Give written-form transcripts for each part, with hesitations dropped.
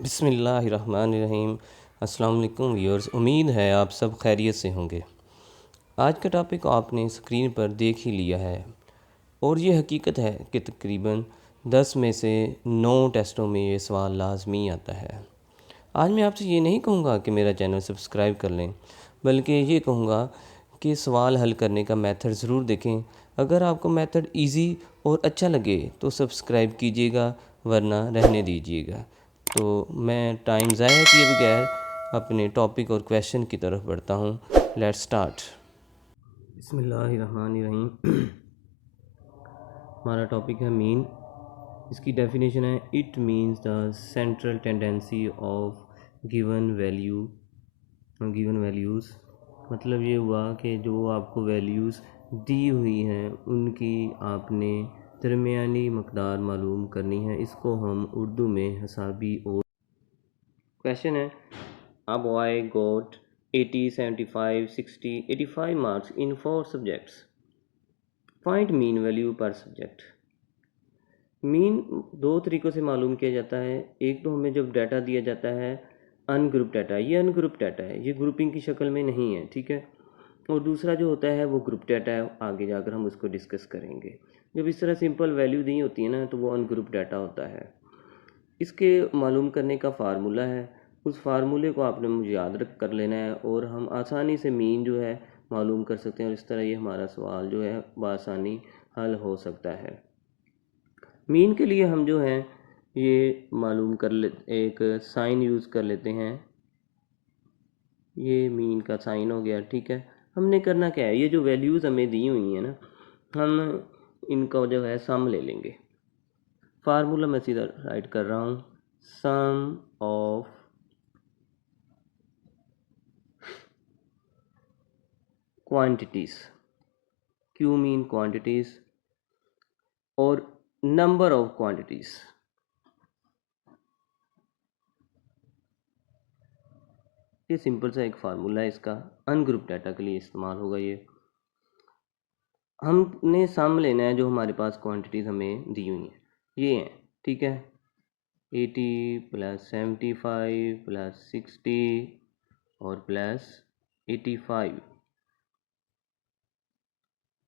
बिस्मिल्लाहिर्रहमानिर्रहीम। अस्सलाम वालेकुम व्यूअर्स, उम्मीद है आप सब खैरियत से होंगे। आज का टॉपिक आपने स्क्रीन पर देख ही लिया है और ये हकीकत है कि तकरीबन 10 में से 9 टेस्टों में ये सवाल लाजमी आता है। आज मैं आपसे ये नहीं कहूँगा कि मेरा चैनल सब्सक्राइब कर लें, बल्कि ये कहूँगा कि सवाल हल करने का मेथड ज़रूर देखें। अगर आपको मेथड इजी और अच्छा लगे तो सब्सक्राइब कीजिएगा, वरना रहने दीजिएगा। तो मैं टाइम ज़ाया किए बगैर अपने टॉपिक और क्वेश्चन की तरफ बढ़ता हूँ। Let's start. बिस्मिल्लाहिर्रहमानिर्रहीम। हमारा टॉपिक है मीन। इसकी डेफिनेशन है it means the central tendency of given values. मतलब ये हुआ कि जो आपको वैल्यूज़ दी हुई हैं उनकी आपने दरमियानी मकदार मालूम करनी है। इसको हम उर्दू में हिसाबी और क्वेश्चन है, a boy got 80, 75, 60, 85 marks in 4 subjects. Find mean value per subject. Mean दो तरीक़ों से मालूम किया जाता है। एक तो हमें जब डाटा दिया जाता है अनग्रुप डाटा, ये अनग्रुप डाटा है, ये ग्रुपिंग की शक्ल में नहीं है, ठीक है। और दूसरा जो होता है वो ग्रुप डाटा है, आगे जाकर हम उसको डिस्कस करेंगे। जब इस तरह सिंपल वैल्यू दी होती है ना तो वो अनग्रुप डाटा होता है। इसके मालूम करने का फार्मूला है, उस फार्मूले को आपने मुझे याद रख कर लेना है और हम आसानी से मीन जो है मालूम कर सकते हैं और इस तरह ये हमारा सवाल जो है बआसानी हल हो सकता है। मीन के लिए हम जो है ये मालूम कर ले, एक साइन यूज़ कर लेते हैं। ये मीन का साइन हो गया, ठीक है। हमने करना क्या है, ये जो वैल्यूज़ हमें दी हुई हैं ना, हम इनका जो है सम ले लेंगे। फार्मूला मैं सीधा राइट कर रहा हूँ, sum of quantities, Q mean quantities और नंबर ऑफ क्वांटिटीज़। ये सिंपल सा एक फार्मूला है, इसका अनग्रुप डाटा के लिए इस्तेमाल होगा। ये हमने सम लेना है जो हमारे पास क्वांटिटीज़ हमें दी हुई हैं, ये हैं, ठीक है। 80 प्लस 75 प्लस 60 और plus 85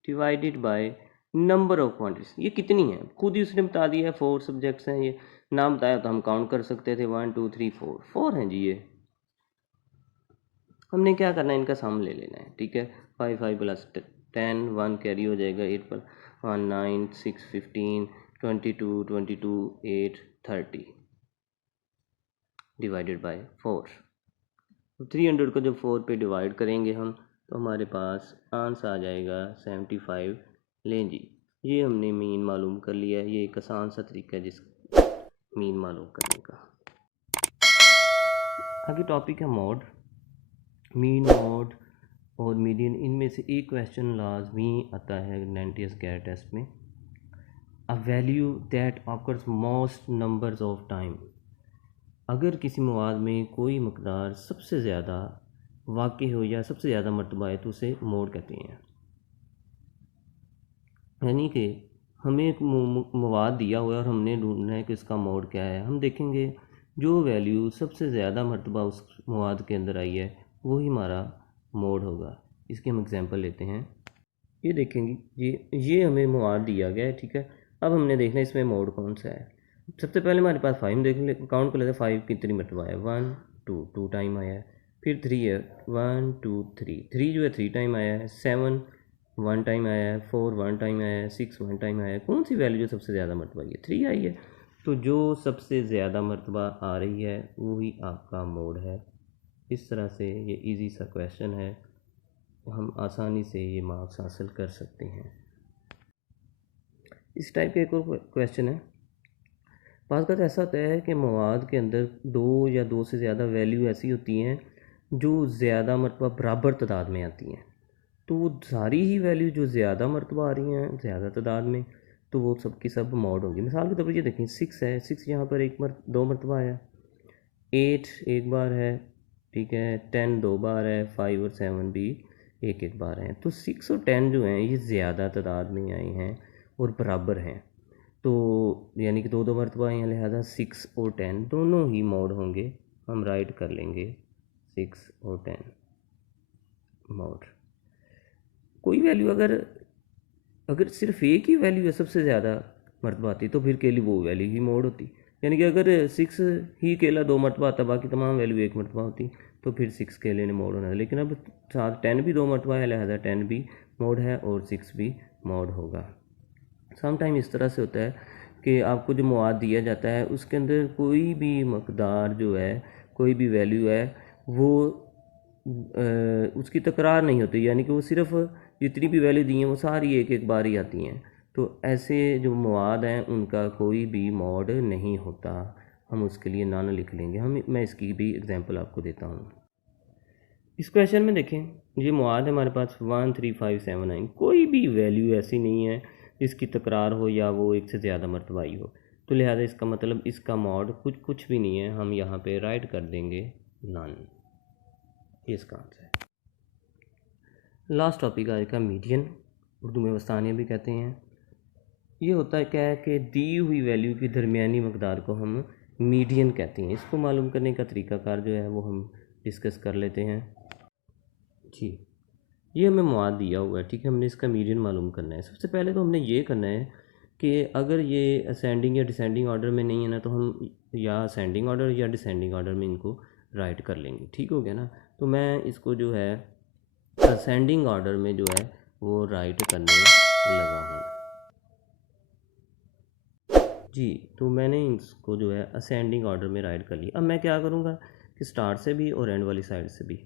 divided by number of quantities. ये कितनी है खुद ही उसने बता दिया है, 4 सब्जेक्ट्स हैं। ये नाम बताया तो हम काउंट कर सकते थे, 1 2 3 4 हैं जी। ये हमने क्या करना है, इनका सम ले लेना है, ठीक है। 5 5 प्लस 10, 1 कैरी हो जाएगा, 8 पर 1 9 6 15 22 22 8 30 डिवाइडेड बाय 4। 300 को जब 4 पे डिवाइड करेंगे हम तो हमारे पास आंसर आ जाएगा 75। लें जी, ये हमने मीन मालूम कर लिया है। ये एक आसान सा तरीका है जिस मीन मालूम करने का। आगे टॉपिक है मोड। मीन, मोड और मीडियन, इनमें से एक क्वेश्चन लाजमी आता है NTS गैर टेस्ट में। A value that occurs most numbers of time. अगर किसी मवाद में कोई मकदार सबसे ज़्यादा वाक़ई हो या सबसे ज़्यादा मरतबा है तो उसे मोड कहते हैं। यानी कि हमें एक मवाद दिया हुआ है और हमने ढूंढना है कि इसका मोड क्या है। हम देखेंगे जो वैल्यू सबसे ज़्यादा मरतबा उस मवाद के अंदर आई है वही हमारा मोड होगा। इसकी हम एग्जांपल लेते हैं। ये देखेंगे, ये हमें मवाद दिया गया है, ठीक है। अब हमने देखना है इसमें मोड कौन सा है। सबसे पहले हमारे पास 5 देख ले, काउंट कर लेते हैं 5 कितनी मरतबा है। 1 2 2 टाइम आया है। फिर 3 है, 1 2 3 3 जो है 3 टाइम आया है। 7 1 टाइम आया है। 4 1 टाइम आया है। 6 1 टाइम आया है। कौन सी वैल्यू जो सबसे ज़्यादा मरतबा आई है? 3 आई है। तो जो सबसे ज़्यादा मरतबा आ रही है वही आपका मोड है। इस तरह से ये इजी सा क्वेश्चन है, हम आसानी से ये मार्क्स हासिल कर सकते हैं। इस टाइप का एक और क्वेश्चन है। बात करते ऐसा होता है कि मवाद के अंदर दो या दो से ज़्यादा वैल्यू ऐसी होती हैं जो ज़्यादा मरतबा बराबर तादाद में आती हैं। तो वो सारी ही वैल्यू जो ज़्यादा मरतबा आ रही हैं ज़्यादा तादाद में, तो वो सब की सब मॉड होगी। मिसाल के तौर पर ये देखें, 6 है, 6 यहाँ पर दो मरतबा आया। 8 एक बार है, ठीक है। 10 दो बार है। 5 और 7 भी एक एक बार हैं। तो 6 और 10 जो हैं ये ज़्यादा तादाद में आए हैं और बराबर हैं। तो यानी कि दो दो मरतबा हैं, लिहाजा 6 और 10 दोनों ही मॉड होंगे। हम राइट कर लेंगे 6 और 10 मॉड। कोई वैल्यू अगर सिर्फ एक ही वैल्यू है सबसे ज़्यादा मरतबा आती तो फिर केवल वो वैल्यू ही मॉड होती। यानी कि अगर 6 ही केवल 2 मरतबा आता, बाकी तमाम वैल्यू 1 मरतबा होती, तो फिर 6 के लिए मॉड होना है। लेकिन अब साथ 10 भी 2 मरतबा है, लिहाजा 10 भी मॉड है और 6 भी मॉड होगा। समटाइम इस तरह से होता है कि आपको जो मवाद दिया जाता है उसके अंदर कोई भी मकदार जो है, कोई भी वैल्यू है, वो उसकी तकरार नहीं होती, यानी कि वो सिर्फ जितनी भी वैल्यू दी हैं वो सारी एक एक बार ही आती हैं। तो ऐसे जो मवाद हैं उनका कोई भी मॉड नहीं होता, हम उसके लिए नॉन लिख लेंगे। मैं इसकी भी एग्जांपल आपको देता हूँ। इस क्वेश्चन में देखें, ये मवाद है हमारे पास 1 3 5 7 9, कोई भी वैल्यू ऐसी नहीं है जिसकी तकरार हो या वो एक से ज़्यादा मरतबा आई हो, तो लिहाजा इसका मतलब इसका मॉड कुछ भी नहीं है। हम यहाँ पे राइट कर देंगे नन। ये इसका आंसर है। लास्ट टॉपिक आज का मीडियन, उर्दू में वस्तानिया भी कहते हैं। ये होता है क्या है कि दी हुई वैल्यू की दरमियानी मकदार को हम मीडियन कहते हैं। इसको मालूम करने का तरीक़ाकार जो है वो हम डिस्कस कर लेते हैं। जी, ये हमें मवाद दिया हुआ है, ठीक है, हमने इसका मीडियन मालूम करना है। सबसे पहले तो हमने ये करना है कि अगर ये असेंडिंग या डिसेंडिंग ऑर्डर में नहीं है ना, तो हम या असेंडिंग ऑर्डर या डिसेंडिंग ऑर्डर में इनको राइट कर लेंगे। ठीक हो गया ना। तो मैं इसको जो है असेंडिंग ऑर्डर में जो है वो राइट करने लगा हूँ। जी, तो मैंने इसको जो है असेंडिंग ऑर्डर में राइट कर लिया। अब मैं क्या करूँगा कि स्टार्ट से भी और एंड वाली साइड से भी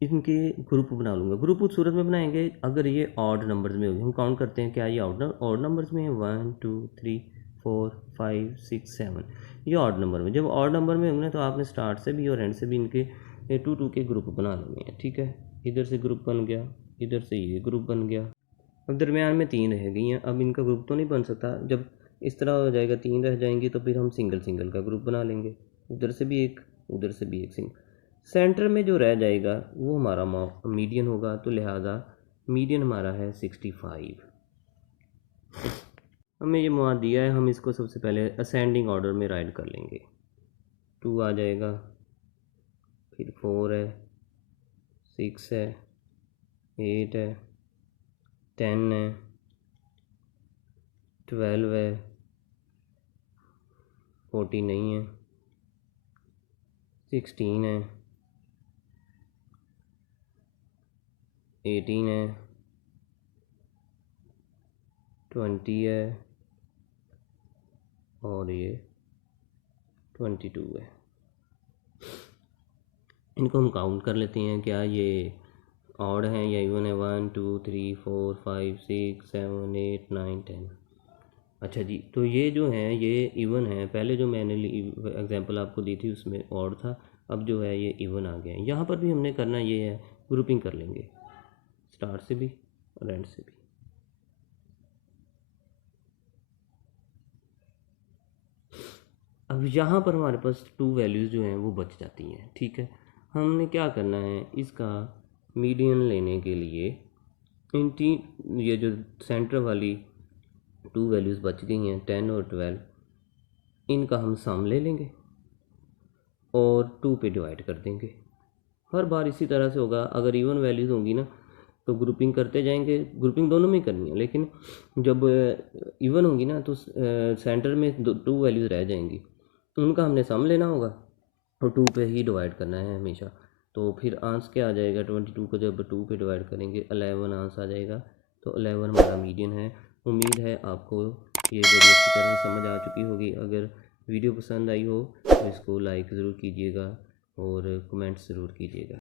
इनके ग्रुप बना लूँगा। ग्रुप उस सूरत में बनाएंगे अगर ये ऑड नंबर्स में होगी। हम काउंट करते हैं क्या ये ऑड नंबर्स में है, 1 2 3 4 5 6 7, ये ऑड नंबर में। जब ऑड नंबर में होंगे तो आपने स्टार्ट से भी और एंड से भी इनके 2 2 के ग्रुप बना लेने हैं। ठीक है, इधर से ग्रुप बन गया, इधर से ये ग्रुप बन गया। अब दरमियान में 3 रह गई हैं, अब इनका ग्रुप तो नहीं बन सकता। जब इस तरह हो जाएगा 3 रह जाएंगी तो फिर हम सिंगल सिंगल का ग्रुप बना लेंगे, उधर से भी एक, उधर से भी एक सिंगल। सेंटर में जो रह जाएगा वो हमारा मीडियन होगा, तो लिहाजा मीडियन हमारा है 65। हमें ये मवाद दिया है, हम इसको सबसे पहले असेंडिंग ऑर्डर में राइट कर लेंगे। 2 आ जाएगा, फिर 4 है, 6 है, 8 है, 10 है, 12 है, 14 नहीं है, 16 है, 18 है, 20 है और ये 22 है। इनको हम काउंट कर लेते हैं, क्या ये ऑड हैं या इवन है। 1 2 3 4 5 6 7 8 9 10। अच्छा जी, तो ये जो है ये इवन है। पहले जो मैंने एग्जांपल आपको दी थी उसमें ऑड था, अब जो है ये इवन आ गया है। यहाँ पर भी हमने करना ये है, ग्रुपिंग कर लेंगे स्टार्ट से भी और एंड से भी। अब यहाँ पर हमारे पास 2 वैल्यूज़ जो हैं वो बच जाती हैं। ठीक है, हमने क्या करना है, इसका मीडियन लेने के लिए ये जो सेंटर वाली 2 वैल्यूज़ बच गई हैं 10 और 12, इनका हम सम ले लेंगे और 2 पे डिवाइड कर देंगे। हर बार इसी तरह से होगा। अगर इवन वैल्यूज़ होंगी ना तो ग्रुपिंग करते जाएंगे, ग्रुपिंग दोनों में करनी है, लेकिन जब इवन होंगी ना तो सेंटर में 2 वैल्यूज़ रह जाएंगी, उनका हमने सम लेना होगा और 2 पे ही डिवाइड करना है हमेशा। तो फिर आंसर क्या आ जाएगा, 22 को जब 2 पे डिवाइड करेंगे 11 आंसर आ जाएगा। तो 11 हमारा मीडियन है। उम्मीद है आपको ये बड़ी अच्छी तरह से समझ आ चुकी होगी। अगर वीडियो पसंद आई हो तो इसको लाइक ज़रूर कीजिएगा और कमेंट्स ज़रूर कीजिएगा।